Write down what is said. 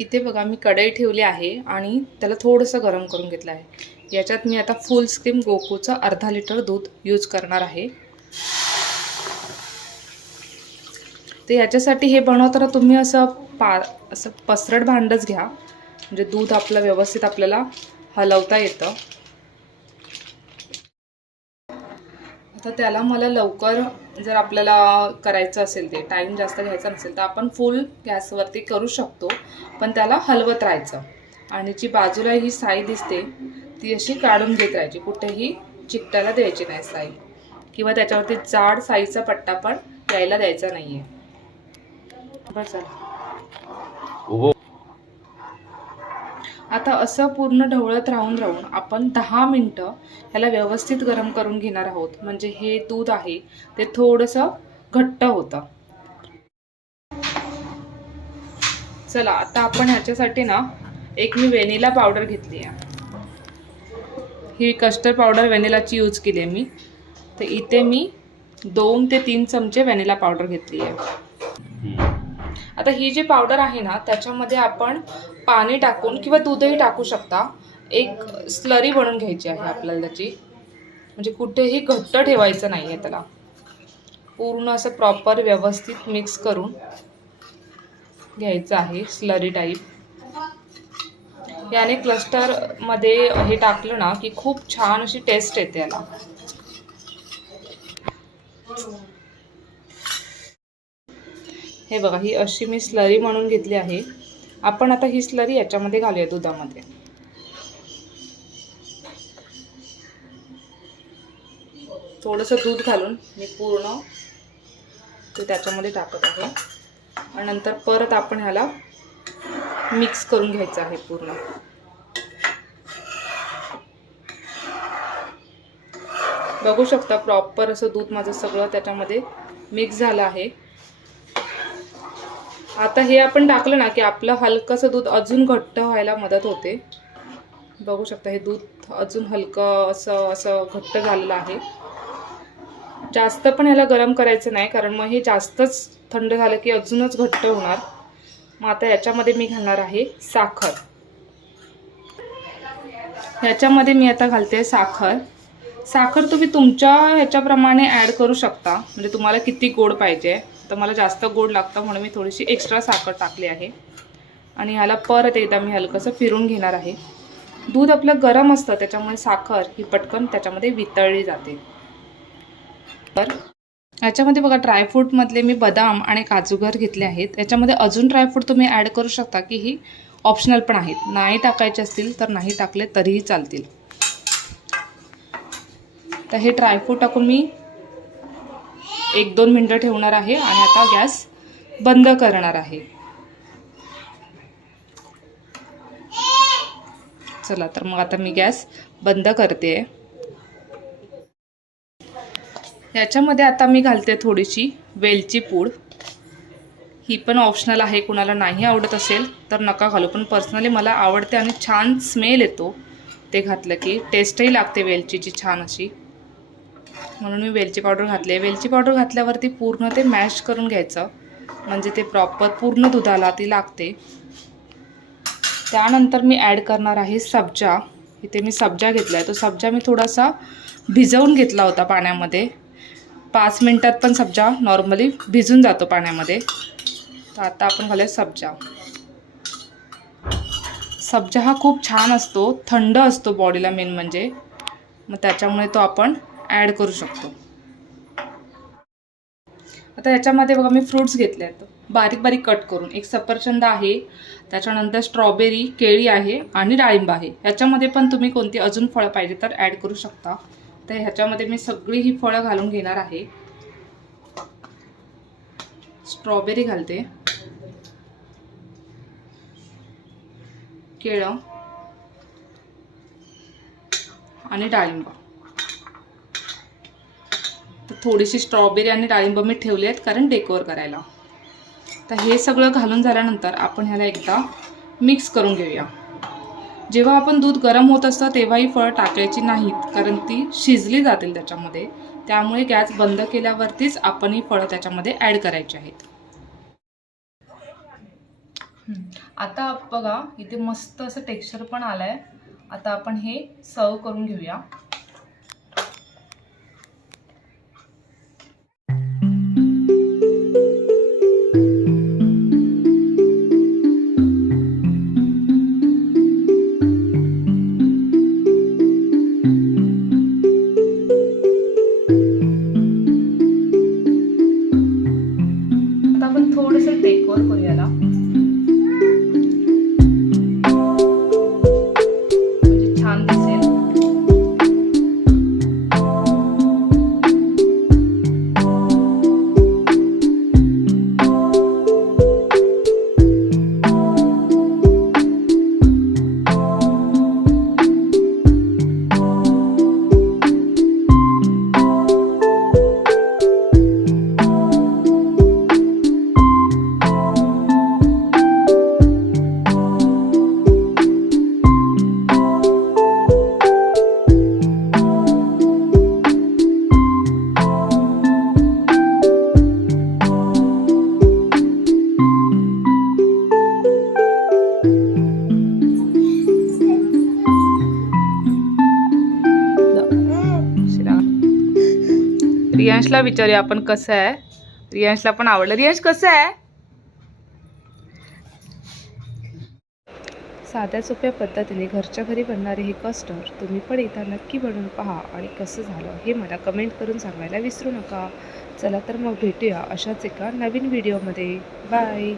इथे बघा मी कढई ठेवली आहे आणि त्याला थोडंसं गरम करून घेतलं आहे। याच्यात मी आता फुल स्कीम गोकुळचं अर्धा लिटर दूध यूज करणार आहे। तर याच्यासाठी हे बनवताना तुम्ही असं पसरट भांडच घ्या, म्हणजे दूध आपलं व्यवस्थित आपल्याला हलवता येतं। आता त्याला मला लवकर जर आपल्याला करायचं असेल, ते टाइम जास्त घ्यायचा नसेल तर आपण फुल गॅसवरती करू शकतो, पण त्याला हलवत राहायचं आणि जी बाजूला ही साई दिसते ती अशी काढून घेत राहायची, कुठेही चिकटायला द्यायची नाही साई, किंवा त्याच्यावरती जाड साईचा पट्टा पण यायला द्यायचा नाहीये। बस आता असं पूर्ण ढवळत राहून आपण 10 मिनिटं ह्याला व्यवस्थित गरम करून घेणार आहोत, म्हणजे हे दूध आहे ते थोडंसं घट्ट होतं। चला आता आपण ह्याच्यासाठी ना एक मी व्हॅनिला पावडर घेतली आहे। ही कस्टर्ड पावडर व्हॅनिलाची यूज केली आहे मी। तर इथे मी 2 ते 3 चमचे व्हॅनिला पावडर घेतली आहे। आता ही जी पावडर आहे ना त्याच्यामध्ये आपण पाणी टाकून किंवा दूधही टाकू शकता, एक स्लरी बनवून घ्यायची आहे आपल्याला त्याची, म्हणजे कुठेही घट्ट ठेवायचं नाही आहे त्याला, पूर्ण असं प्रॉपर व्यवस्थित मिक्स करून घ्यायचं आहे स्लरी टाईप। याने क्लस्टरमध्ये हे टाकलं ना की खूप छान अशी टेस्ट येते याला। हे बघा ही अशी मी स्लरी म्हणून घेतली आहे। आपण आता ही स्लरी याच्यामध्ये घालूया दुधामध्ये। थोडंसं दूध घालून मी पूर्ण ते त्याच्यामध्ये टाकत आहे आणि नंतर परत आपण ह्याला मिक्स करून घ्यायचं आहे पूर्ण। बघू शकता प्रॉपर असं दूध माझं सगळं त्याच्यामध्ये मिक्स झालं आहे। आता हे आपण टाकलं ना की आपलं हलकंसं दूध अजून घट्ट व्हायला मदत होते। बघू शकता हे दूध अजून हलकं असं घट्ट झालेलं आहे। जास्त पण ह्याला गरम करायचं नाही, कारण मग हे जास्तच थंड झालं की अजूनच घट्ट होणार। मग आता याच्यामध्ये मी घालणार आहे साखर। ह्याच्यामध्ये मी आता घालते साखर। साखर तुम्ही तुमच्या ह्याच्याप्रमाणे ॲड करू शकता, म्हणजे तुम्हाला किती गोड पाहिजे। तर मला जास्त गोड लागतं म्हणून मी थोडीशी एक्स्ट्रा साखर टाकली आहे आणि ह्याला परत एकदा मी हलकंसं फिरून घेणार आहे। दूध आपलं गरम असतं त्याच्यामुळे साखर ही पटकन त्याच्यामध्ये वितळली जाते। तर याच्यामध्ये बघा ड्रायफ्रूटमधले मी बदाम आणि काजूगर घेतले आहेत। याच्यामध्ये अजून ड्रायफ्रूट तुम्ही ॲड करू शकता की ही ऑप्शनल पण आहेत, नाही टाकायचे असतील तर नाही टाकले तरीही चालतील। तर हे ड्रायफ्रूट टाकून मी 1-2 मिनिटं ठेवणार आहे आणि आता गॅस बंद करणार आहे। चला तर मग आता मी गॅस बंद करते। याच्यामध्ये आता मी घालते थोडीशी वेलची पूड। ही पण ऑप्शनल आहे, कुणाला नाही आवडत असेल तर नका घालू, पण पर्सनली मला आवडते आणि छान स्मेल येतो ते घातलं की, टेस्टही लागते वेलचीची छान अशी, म्हणून मी वेलची पावडर घातली। वेलची पावडर घातल्यावरती पूर्ण ते मॅश करून घ्यायचं, म्हणजे ते प्रॉपर पूर्ण दुधाला ती लागते। त्यानंतर मी ॲड करणार आहे सब्जा। इथे मी सब्जा घेतला आहे। तो सब्जा मी थोडासा भिजवून घेतला होता पाण्यामध्ये। 5 मिनिटात पण सब्जा नॉर्मली भिजून जातो पाण्यामध्ये। तर आता आपण घालूया सब्जा। सब्जा हा खूप छान असतो, थंड असतो बॉडीला मेन म्हणजे, मग त्याच्यामुळे तो आपण ॲड करू शकतो। आता याच्यामध्ये बघा मी फ्रूट्स घेतले आहेत बारीक बारीक कट करून। एक सफरचंद आहे, त्याच्यानंतर स्ट्रॉबेरी, केळी आहे आणि डाळिंब आहे। याच्यामध्ये पण तुम्ही कोणती अजून फळं पाहिजे तर ॲड करू शकता। तर ह्याच्यामध्ये मी सगळी ही फळं घालून घेणार आहे। स्ट्रॉबेरी घालते, केळं आणि डाळिंब। तर थोडीशी स्ट्रॉबेरी आणि डाळिंब मी ठेवले आहेत कारण डेकोर करायला। तर हे सगळं घालून झाल्यानंतर आपण ह्याला एकदा मिक्स करून घेऊया। जेव्हा आपण दूध गरम होत असतं तेव्हा ही फळं टाकायची नाहीत, कारण ती शिजली जातील त्याच्यामध्ये। त्यामुळे गॅस बंद केल्यावरतीच आपण ही फळं त्याच्यामध्ये ॲड करायची आहेत। आता बघा इथे मस्त असं टेक्स्चर पण आलंय. आता आपण हे सर्व करून घेऊया. आता आपण थोडंसं डेकोर करूया याला, म्हणजे छान दिसेल. रियांशला विचारूया आपण कसं आहे. रियांशला पण आवडलं. रियांश कसं आहे? साध्या सोप्या पद्धतीने घरच्या घरी बनणारे हे कस्टर्ड तुम्ही पण एकदा नक्की बनवून पहा आणि कसं झालं हे मला कमेंट करून सांगायला विसरू नका. चला तर मग भेटूया अशाच एका नवीन व्हिडिओमध्ये. बाय.